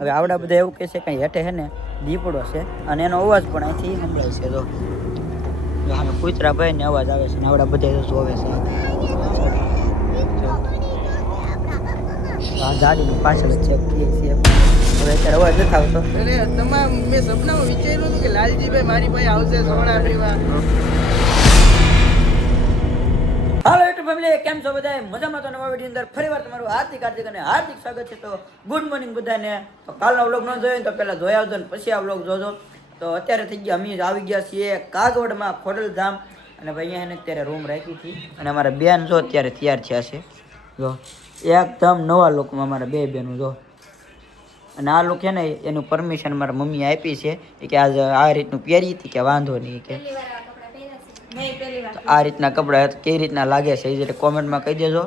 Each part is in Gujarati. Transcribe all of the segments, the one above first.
હવે આવડા બધા એવું કહે છે કે હેઠે છે ને દીપડો છે અને એનો અવાજ પણ અહીંથી સંભળાય છે. જો આને કૂતરા ભાઈ ને અવાજ આવે છે ને આવડા બધા જોવે છે. આ ગાડીની પાછળ જ છે. હવે અત્યારે અવાજ નથી આવતો. અરે તમામ મેં સપનામાં વિચાર્યું હતું કે લાલજીભાઈ મારી પાસે આવશે સોના પીવા. હાલો યુટ્યુબ ફેમિલી, કેમ છો બધા? મજામાં? તો નવા વિડીયો અંદર ફરીવાર તમારું હાર્દિક અને હાર્દિક સ્વાગત છે. તો ગુડ મોર્નિંગ બધાને. તો કાલનો વ્લોગ ન જોયો તો પહેલા જોઈ આવજો ને પછી આ વ્લોગ જોજો. તો અત્યારે થઈ ગયા અમે આવી ગયા છીએ કાગવડમાં ખોડલધામ. અને ભાઈ અહીંયા એને અત્યારે રૂમ રાખી હતી અને અમારા બેન જો અત્યારે તૈયાર થયા છે. જો એકદમ નવા લુકમાં અમારા બે બેનું જો. અને આ લુક છે ને એનું પરમિશન મારા મમ્મીએ આપી છે કે આજે આ રીતનું પહેરી હતી કે વાંધો નહીં કે આ રીતના કપડા કેવી રીતના લાગે છે એ કોમેન્ટમાં કહી દેજો.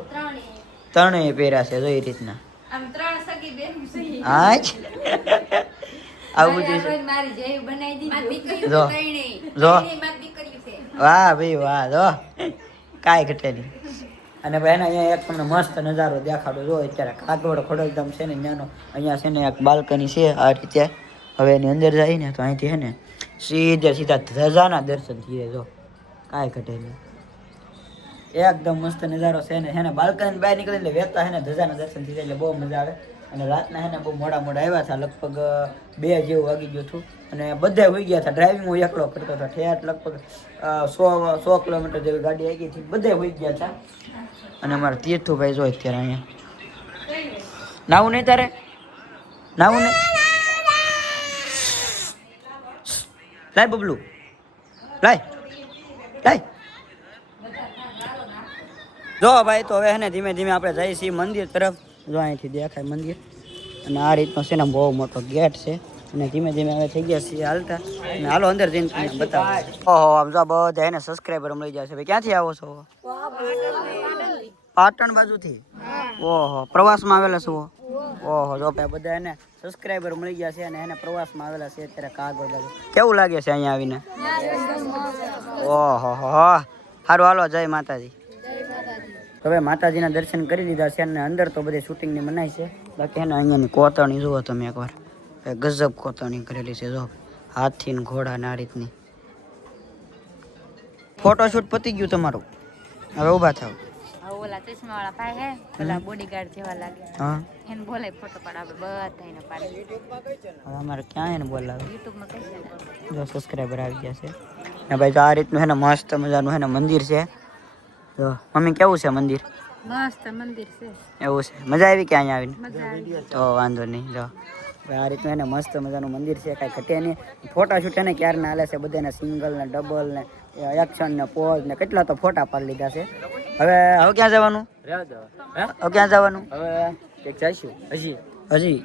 ત્રણેય પહેર્યા છે જો એ રીતના. હા જ આવું બધું જો જો વાહ ભાઈ વાહ જો કાંઈ ઘટે નહીં. અને ભાઈ એના અહીંયા એક તમને મસ્ત નજારો દેખાડો. જો અત્યારે કાગવડ ખોડલધામ છે ને ત્યાંનો અહીંયા છે ને એક બાલ્કની છે આ રીતે. હવે એની અંદર જઈને તો અહીંથી છે ને સીધા ધજાના દર્શન થઈ જો કાંઈ ઘટે નહીં. એકદમ મસ્ત નજારો છે ને હે ને બાલ્કની બહાર નીકળે એટલે વેચતા હે ને ધજાના દર્શન થઈ જાય એટલે બહુ મજા આવે. અને રાતના હે ને બહુ મોડા આવ્યા હતા, લગભગ 2 જેવું વાગી ગયું હતું અને બધા હોઈ ગયા હતા. ડ્રાઇવિંગ હું એકલો કરતો હતો. ઠેઠ લગભગ 100 કિલોમીટર જેવી ગાડી આવી ગઈ હતી. બધા હોઈ ગયા હતા. અને અમારા તીર્થુભાઈ જો અત્યારે અહીંયા નાવું નહીં તારે નાવું નહીં લાય બબલું લાય લાય. જો ભાઈ તો હવે હે ને ધીમે ધીમે આપણે જઈએ છીએ મંદિર તરફ. જો અહીંથી દેખાય મંદિર અને આ રીતનો છે ને બહુ મોટો ગેટ છે. અને ધીમે ધીમે હવે થઈ ગયા છીએ હાલતા અને હાલો અંદર જઈને તમને બતાવો. ઓહો આમ જો બધા એને સબસ્ક્રાઈબર મળી જશે. ભાઈ ક્યાંથી આવો છો? પાટણ બાજુથી? ઓહો પ્રવાસમાં આવેલા છો? ઓહો જો ભાઈ બધા એને સબસ્ક્રાઈબર મળી ગયા છે અને એને પ્રવાસમાં આવેલા છે અત્યારે કાગળ બાજુ. કેવું લાગે છે અહીંયા આવીને? ઓહો હો સારું હાલો જય માતાજી. હવે માતાજીના દર્શન કરી લીધા છે અને અંદર તો બધી શૂટિંગની મનાઈ છે. બાકી એને અહીંયાની કોતરણી જુઓ તમે એકવાર. ગજબ કોતરણી કરેલી છે જો હાથી ને ઘોડા ને આ રીતની. ફોટોશૂટ પતી ગયું તમારું? હવે ઊભા થાવ. ઓલા ચશ્મા વાળા ભાઈ હે ઓલા બોડીગાર્ડ જેવા લાગે. હા એને બોલાય ફોટો પાડ આપણે બધા એને પાડી. હવે અમારે ક્યાં એને બોલાવે? YouTube માં કહી છે જો સબસ્ક્રાઈબર આવી ગયા છે ને ભાઈ. તો આ રીતનું હે ને મસ્ત મજાનું હે ને મંદિર છે. જો મમ્મી કેવું છે મંદિર? મસ્ત મંદિર છે. એવું છે? મજા આવી કે અહીંયા આવીને? મજા આવી. તો વાંધો નહીં. જો આ રીતનું એને મસ્ત મજાનું મંદિર છે. કાંઈ ઘટે નહીં. ફોટાશૂટ એને ક્યારના હાલે છે બધાને, સિંગલ ને ડબલ ને એક્શન ને પોઝ ને કેટલા તો ફોટા પાડી લીધા છે. હવે ક્યાં જવાનું? હવે ક્યાં જવાનું? હવે જઈશું હજી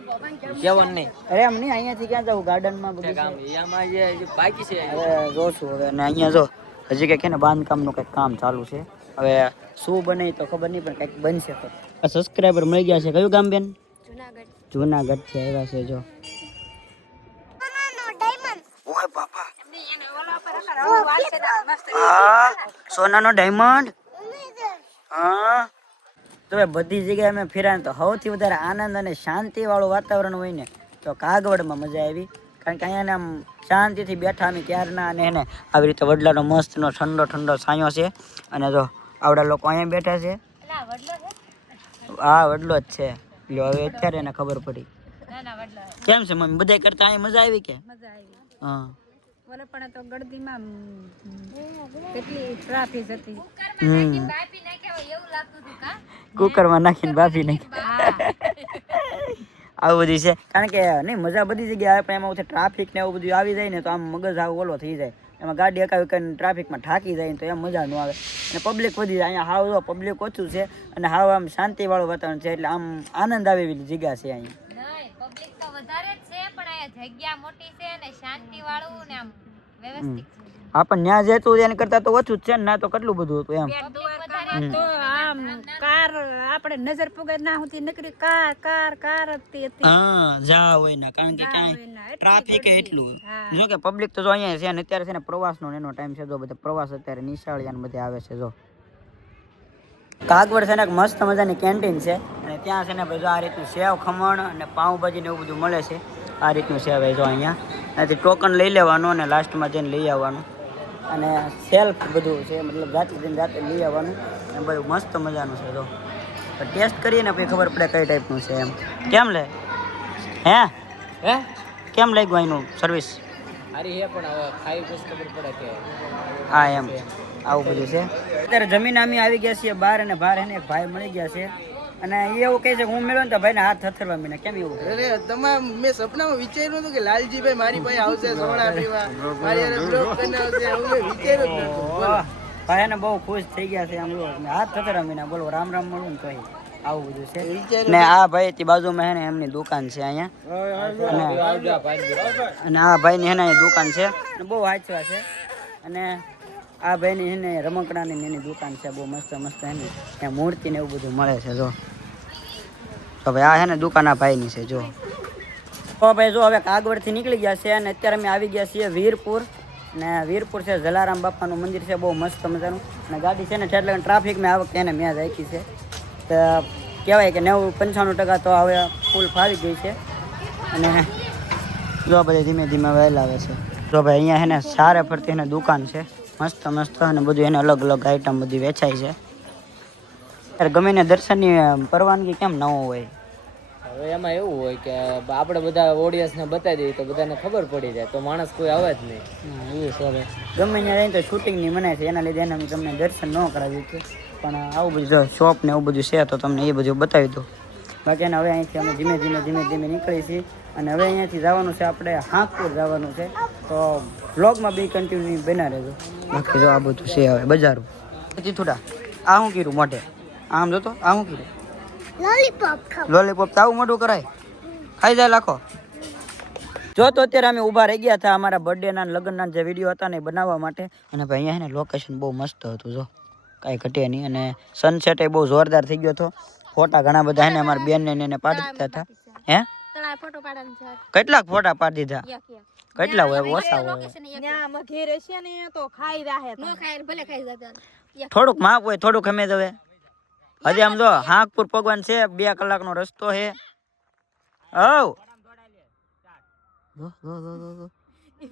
કેવું નહીં. અરે એમ નહીં, અહીંયાથી ક્યાં જવું? ગાર્ડનમાં બાકી છે. હવે જોશું હવે. ને અહીંયા જો હજી કંઈક ને બાંધકામનું કંઈક કામ ચાલુ છે. હવે શું બને તો ખબર નહીં પણ કંઈક બનશે. સબસ્ક્રાઈબર મળી ગયા છે. કયું ગામ બેન? જુનાગઢ થી આવ્યા છે. જો ઓય બાપા સોનાનો ડાયમંડ. હા તો બધી જગ્યાએ અમે ફેર્યા તો સૌથી વધારે આનંદ અને શાંતિ વાળું વાતાવરણ હોય ને તો કાગવડમાં મજા આવી. કારણ કે અહીંયા આમ શાંતિથી બેઠા અમે ક્યારના અને એને આવી રીતે વડલાનો મસ્તનો ઠંડો ઠંડો છાંયો છે. અને જો આવડા લોકો અહીંયા બેઠા છે. હા વડલો જ છે. લ્યો હવે અત્યારે એને ખબર પડી. કેમ છે મમ્મી બધા કરતા અહીં મજા આવી કે? મજા આવી. હા ઓલે પણ તો ગળદીમાં કેટલી ટ્રાફિક હતી. કુકરમાં નાખીને બાફી નાખી. આવું બધું છે. કારણ કે નહીં મજા બધી જગ્યાએ આવે પણ એમાં ટ્રાફિક ને એવું બધું આવી જાય ને તો આમ મગજ આવું ઓલો થઈ જાય. એમાં ગાડી એકાવી કરીને ટ્રાફિકમાં ઠાકી જાય ને તો એમ મજા ન આવે. અને પબ્લિક વધી જાય. અહીંયા હાવ પબ્લિક ઓછું છે અને હાવ આમ શાંતિવાળું વાતાવરણ છે એટલે આમ આનંદ આવે એવી જગ્યા છે અહીંયા. પબ્લિક તો વધારે જ છે પણ અહીંયા જગ્યા મોટી છે અને શાંતિ વાળું ને આમ વ્યવસ્થિત છે. પણ ત્યાં જતું એને કરતા તો ઓછું જ છે ને. ના તો કેટલું બધું હતું એમ. તો આમ કાર આપણે નજર પગે ના હોતી નકરી કાર કાર કાર હતી. હા જા હોય ના કારણ કે ક્યાંય ટ્રાફિક એટલું. જો કે પબ્લિક તો જો અહીંયા છે ને અત્યારે છે ને પ્રવાસનો એનો ટાઈમ છે. જો બધા પ્રવાસ અત્યારે નિશાળિયા ને બધે આવે છે. જો કાગવડ છે ને એક મસ્ત મજાની કેન્ટીન છે અને ત્યાં છે ને ભાઈ જો આ રીતનું સેવ ખમણ અને પાઉંભાજી ને એવું બધું મળે છે. આ રીતનું સેવ જો અહીંયા ત્યાંથી ટોકન લઈ લેવાનું અને લાસ્ટમાં જઈને લઈ આવવાનું અને સેલ્ફ બધું છે, મતલબ જાતે જઈને જાતે લઈ આવવાનું અને બધું મસ્ત મજાનું છે. જો ટેસ્ટ કરીએ ને પછી ખબર પડે કઈ ટાઈપનું છે એમ. કેમ લે હે કેમ લાગ્યું અહીંનું સર્વિસ? સારી હે પણ હવે ખાઈ પછી ખબર પડે કે હા એમ આવું બધું છે. અત્યારે જમીન અમે આવી ગયા છીએ બહાર અને બહાર એને એક ભાઈ મળી ગયા છે અને એ એવું કહે છે કે હું મળ્યો ને તો ભાઈને હાથ થથરવા મીને. કેમ એવું? અરે તમામ મેં સપનામાં વિચાર્યું હતું કે લાલજીભાઈ મારી પાસે આવશે સોડા પીવા, મારી હારે બ્લોગ કરીને આવશે, એવું મેં વિચાર્યું જ નહોતું. બોલો. ભાઈ એને બહુ ખુશ થઈ ગયા છે આમ હાથ થથરવા મીના. બોલો રામ રામ મળું ને તો આવું બધું છે. ને આ ભાઈ થી બાજુમાં હે ને એમની દુકાન છે અહીંયા અને આ ભાઈની હે ને દુકાન છે બહુ વાંચવા છે અને આ ભાઈની હે ને રમકડાની એની દુકાન છે બહુ મસ્ત મસ્ત હે ને ત્યાં મૂર્તિ ને એવું બધું મળે છે. જો તો ભાઈ આ હે ને દુકાન આ ભાઈની છે. જો તો ભાઈ જો હવે કાગવડથી નીકળી ગયા છે અને અત્યારે અમે આવી ગયા છીએ વીરપુર ને વીરપુર છે જલારામ બાપાનું મંદિર છે બહુ મસ્ત મજાનું અને ગાડી છે ને એટલે ટ્રાફિકમાં આ વખતે એને મેં રાખી છે તો કહેવાય કે 90-95% તો હવે ફૂલ ફાવી ગઈ છે અને જો બધે ધીમે ધીમે વહેલા આવે છે. જો ભાઈ અહીંયા હે ને સારે ફરતી એને દુકાન છે મસ્ત મસ્ત અને બધું એને અલગ અલગ આઈટમ બધી વેચાય છે. ત્યારે ગમે ને દર્શનની પરવાનગી કેમ ન હોય? હવે એમાં એવું હોય કે આપણે બધા ઓડિયન્સને બતાવી દઈએ તો બધાને ખબર પડી જાય તો માણસ કોઈ આવે જ નહીં. એ છે હવે ગમે ત્યાં રહીને તો શૂટિંગની મનાય છે એના લીધે એને તમને દર્શન ન કરાવ્યું છે પણ આવું બધું જો શોપ ને એવું બધું છે તો તમને એ બધું બતાવી દઉં. બાકી એને હવે અહીંથી અમે ધીમે ધીમે નીકળી છીએ અને હવે અહીંયાથી જવાનું છે આપણે હાંકપુર જવાનું છે તો વ્લોગમાં બી કન્ટિન્યુ બના રહેજો. બાકી જો આ બધું છે હવે બજારું થોડા આ શું કર્યું મોઢે આમ જોતો આ શું કર્યું લોલીપોપ તો આવું મોઢું કરાય ખાઈ જાય લાખો. જો તો અત્યારે અમે ઊભા રહી ગયા હતા અમારા બર્થડેના લગ્નના જે વિડીયો હતા ને બનાવવા માટે અને ભાઈ અહીંયા ને લોકેશન બહુ મસ્ત હતું. જો કાંઈ ઘટે નહીં અને સનસેટ એ બહુ જોરદાર થઈ ગયો હતો. ફોટા ઘણા બધા એને અમારી બેન ને એને પાડી દીધા હતા. હે કેટલાક ફોટા પાડી દીધા? કેટલા હોય? ઓછા હોય. થોડુંક માપ હોય થોડુંક અમે હવે હજી આમ જો હાંકપુર ભગવાન છે 2 કલાકનો રસ્તો છે.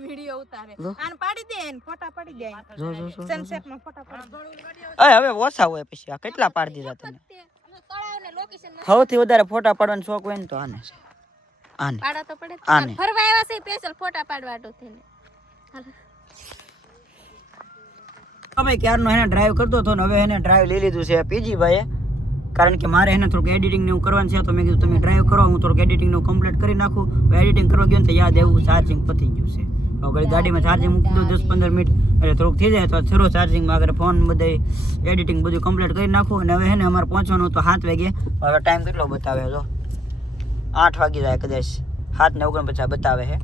વિડિયો ઉતારે આન પાડી દે ને ફોટા પડી જાય સનસેટ માં ફોટા પડી. હવે ઓછા હોય પછી આ કેટલા પાડી દીધા તમે? સૌથી વધારે ફોટા પાડવાનો શોખ હોય ને તો આને છે. આને પાડા તો પડે આને ફરવા આવ્યા છે સ્પેશિયલ ફોટા પાડવા તો થઈને. ભાઈ ક્યારનો એને ડ્રાઈવ કરતો હતો ને હવે એને ડ્રાઈવ લઈ લીધું છે પીજી ભાઈએ કારણ કે મારે એને થોડુંક એડિટિંગ ને એવું કરવાનું છે તો મેં કીધું તમે ડ્રાઈવ કરો હું થોડુંક એડિટિંગ નું કમ્પ્લીટ કરી નાખું. એડિટિંગ કરવા ગયો ને તો યાદ એવું ચાર્જિંગ પતી ગયું છે. હવે ગાડીમાં ચાર્જિંગ મૂકી દઉં 10-15 મિનિટ એટલે થોડુંક થઈ જાય તો થરો ચાર્જિંગમાં આગળ ફોન બધે એડિટિંગ બધું કમ્પ્લીટ કરી નાખું અને હવે એને અમારે પહોંચવાનું તો 7 વાગે. હવે ટાઈમ કેટલો બતાવે જો 8 વાગી જાય કદાચ 7:49 બતાવે છે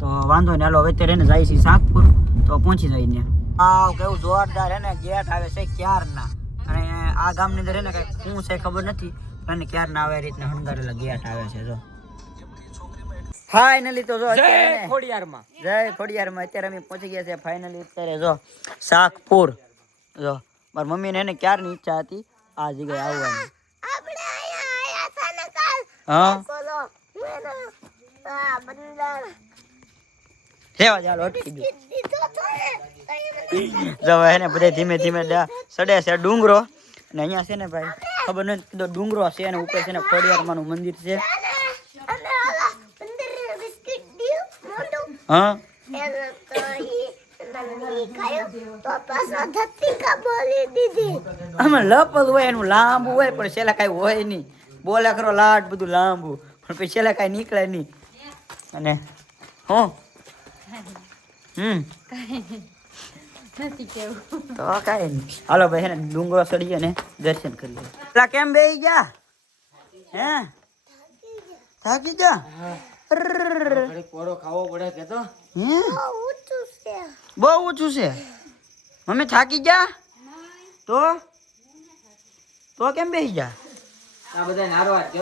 તો વાંધો નહીં. હાલો હવે અત્યારે એને જાય છે સાગપુર તો પહોંચી જાય ત્યાં. આ કેવું જોરદાર હે ને ગેટ આવે છે ક્યારના અને આ ગામની અંદર હે ને કઈ શું છે ખબર નથી અને ક્યારના આવે રીતના હણગારેલા ગેટ આવે છે. જો ફાઇનલી તો જો જય ખોડિયારમાં અત્યારે અમે પહોંચી ગયા છે ફાઇનલી અત્યારે જો સાગપુર. જો મારી મમ્મીને એને ક્યારની ઈચ્છા હતી આ જગ્યાએ આવવાની. આપણે આયા હતા ને કાલ હા બોલો રેવા ચાલો અટકી ગયું. જો એને બધે ધીમે ધીમે સડે છે ડુંગરો અને અહીંયા છે ને ભાઈ ખબર નથી કીધો ડુંગરો છે અને ઉપર છે ને ખોડિયારમાંનું મંદિર છે. હા આમાં લપલ હોય એનું લાંબુ હોય પણ છેલ્લા કઈ હોય નહીં. બોલે કરો લાટ બધું લાંબુ પણ પછી છેલ્લા કઈ નીકળે નહીં અને હું તો કાંઈ નહીં. હાલો ભાઈ ને ડુંગરો ચડીએ ને દર્શન કરીએ. પેલા કેમ બેહી ગયા? હે થાકી ગયા? ખાવો પડે કે તો બહુ ઊંચું છે. મમ્મી થાકી ગયા તો કેમ બેહી ગયા? આ બધા નારવા જ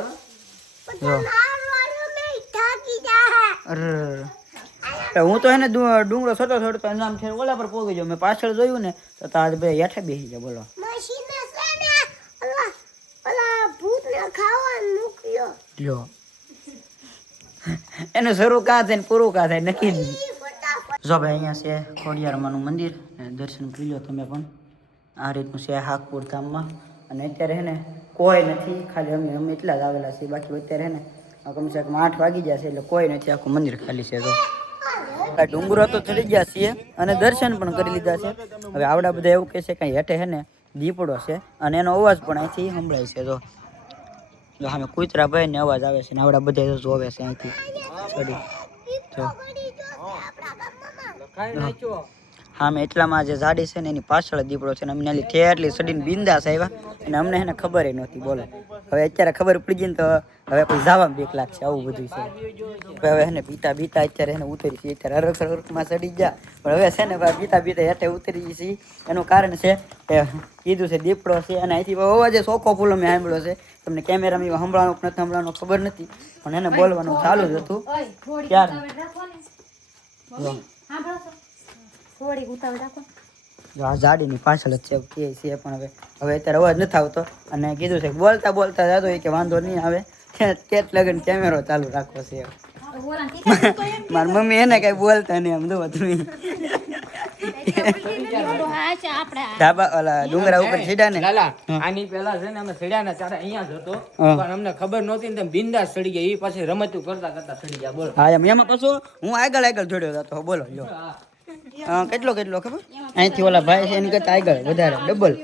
હું તો એને ડુંગરો છોટો નામ છે ઓલા પર પોગી જાઉં. મેં પાછળ જોયું ને તો તાર બે હેઠે બેસી જાય. બોલો લો એનું શરૂ કાં થાય ને પૂરું કાં થાય નક્કી નહીં. જો ભાઈ અહીંયા છે ખોડિયારમાંનું મંદિર દર્શન કરી લો તમે પણ. આ રીતનું છે હાકપુર ધામમાં. અને અત્યારે હે ને કોઈ નથી, ખાલી અમે એટલા જ આવેલા છીએ. બાકી અત્યારે હે ને કમસે કમ 8 વાગી જશે એટલે કોઈ નથી, આખું મંદિર ખાલી છે. તો આ ડુંગરો તો ચડી ગયા છીએ અને દર્શન પણ કરી લીધા છે. હવે આવડા બધા એવું કહે છે કે હેઠે હે ને દીપડો છે અને એનો અવાજ પણ અહીંથી સંભળાય છે. જો સામે કૂતરા ભાઈ ને અવાજ આવે છે ને આવડા બધા જોવે છે અહીંથી ચડી. જો હા મેં એટલામાં જે ઝાડી છે ને એની પાછળ દીપડો છે ને અમને ઠેરલી ચડીને બિંદાસ આવ્યા અને અમને એને ખબર નહોતી. બોલો હવે અત્યારે ખબર પડી ગઈ ને તો હવે કોઈ જવામાં બીક લાગશે. આવું બધું છે. હવે એને બીતા બીતા અત્યારે એને ઉતરી છે. અત્યારે હરખમાં ચડી ગયા પણ હવે છે ને બીતા બીતા હેઠે ઉતરી છે. એનું કારણ છે કે કીધું છે દીપડો છે અને અહીંથી અવાજ ચોખ્ખો ફૂલ અમે સાંભળ્યો છે. તમને કેમેરામાં સંભળાનો કે નથી સંભળાનો ખબર નથી પણ એને બોલવાનું ચાલુ જ હતું ત્યારે. આ ઝાડીની પાછળ જ છે પણ હવે અત્યારે અવાજ નથી આવતો અને કીધું છે બોલતા બોલતા જતો કે વાંધો નહીં આવે કેટ લગન કેમેરો ચાલુ રાખવો છે. મારી મમ્મી એને કઈ બોલતા નહીં આમ જોવા તમે ધાબા ઓલા ડુંગરા ઉપર ચડ્યા ને આની પેલા છે ને અમે ચડ્યા ને ત્યારે અહીંયા જ હતો પણ અમને ખબર નહોતી ને બિંદાસ ચડી ગયા. એ પછી રમતું કરતા કરતા ચડી ગયા. બોલો હા એમાં પાછું હું આગળ જોડ્યો હતો. બોલો જો કેટલો ખબર અહીંથી ઓલા ભાઈ છે એની કરતા આગળ વધારે ડબલ.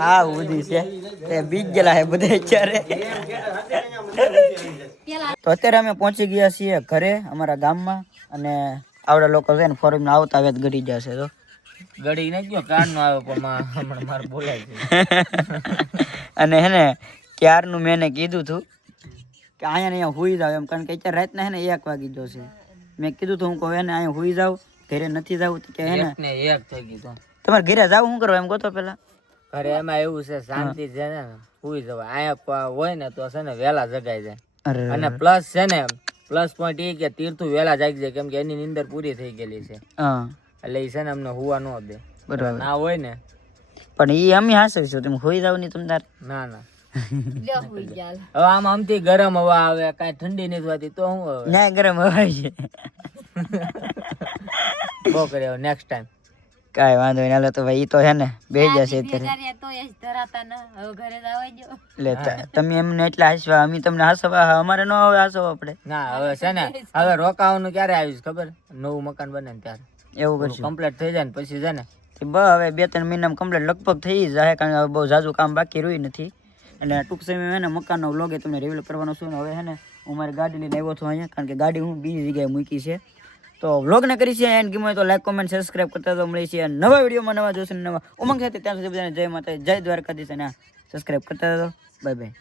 હા બધી છે તે બીજ ગયેલા છે બધા અત્યારે. તો અત્યારે અમે પહોંચી ગયા છીએ ઘરે અમારા ગામમાં અને આવડા લોકો છે ને ફોરમ આવતા આવે ગડી જશે. તો ગડી ને ગયો કાન નો આવ્યો પણ હમણાં મારે બોલાય છે. અને હે ને ક્યારનું મેં એને કીધું હતું કે અહીંયા હુઈ જાવ એમ, કારણ કે અત્યારે રાતના હે ને 1 વાગી જશે. મેં કીધું તું હું કહું એને અહીંયા હુઈ જાવ, ઘરે નથી જવું કે હે ને 1 થઈ ગયું. તમારે ઘરે જાવ શું કરવા એમ કહો તો પેલા. ઘરે એમાં એવું છે શાંતિ છે ને હુઈ જવાય. અહીંયા હોય ને તો છે ને વહેલા જગાઈ જાય. અને પ્લસ છે ને પ્લસ પોઈન્ટ એ કે તીર્થું વહેલા જાગી જાય કેમ કે એની નીંદર પૂરી થઈ ગયેલી છે. એટલે એ છે ને અમને હુવા ન દે. બરાબર ના હોય ને પણ એ અમે હાંસવીશું તમે હુઈ જાવ નહીં તમ તાર. ના હવે આમ આમથી ગરમ હવા આવે કઈ ઠંડી નથી હોતી તો હું ના ગરમ હવા છે. બહુ કર્યો નેક્સ્ટ ટાઈમ કાંઈ વાંધો નહીં. હાલો તો ભાઈ ઈ તો છે ને બેહી જશે અત્યારે. એટલે તમે એમને એટલા હસવા અમે તમને હસવા અમારે ન હવે હસવા આપણે. ના હવે છે ને હવે રોકાવાનું ક્યારે આવીશ ખબર નવું મકાન બને ને ત્યારે એવું કરશું. કમ્પ્લીટ થઈ જાય ને પછી છે ને હવે 2-3 મહિનામાં કમ્પ્લીટ લગભગ થઈ જાય કારણ કે બહુ ઝાઝું કામ બાકી રહ્યું નથી. અને ટૂંક સમયમાં હે ને મકાનનો વ્લોગ એ તમને રિવીલ કરવાનો છું ને હવે હે ને હું મારી ગાડી લઈને આવ્યો છું અહીંયા કારણ કે ગાડી હું બીજી જગ્યાએ મૂકી છે. તો વ્લોગને કરી છે એન્ડ ગમે તો લાઈક કોમેન્ટ સબસ્ક્રાઈબ કરતા તો મળી છે નવા વિડીયોમાં નવા જોશે નવા ઉમંગ સાથે. ત્યાં સુધી બધાને જય માતા જય દ્વારકાધીશ અને સબસ્ક્રાઈબ કરતા તો બાય બાય.